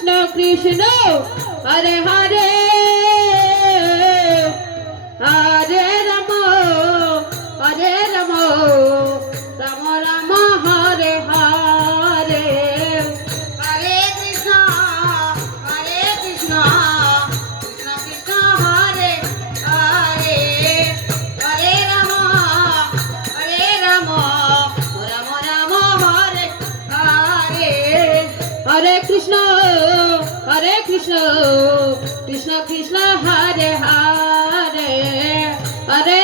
Krishna Krishna Hare Hare Hare Ram Ram Ram Hare Hare Hare Krishna Krishna Krishna Hare Hare Hare Ram Ram Ram Hare Hare Hare Krishna Krishna Krishna Hare Hare Hare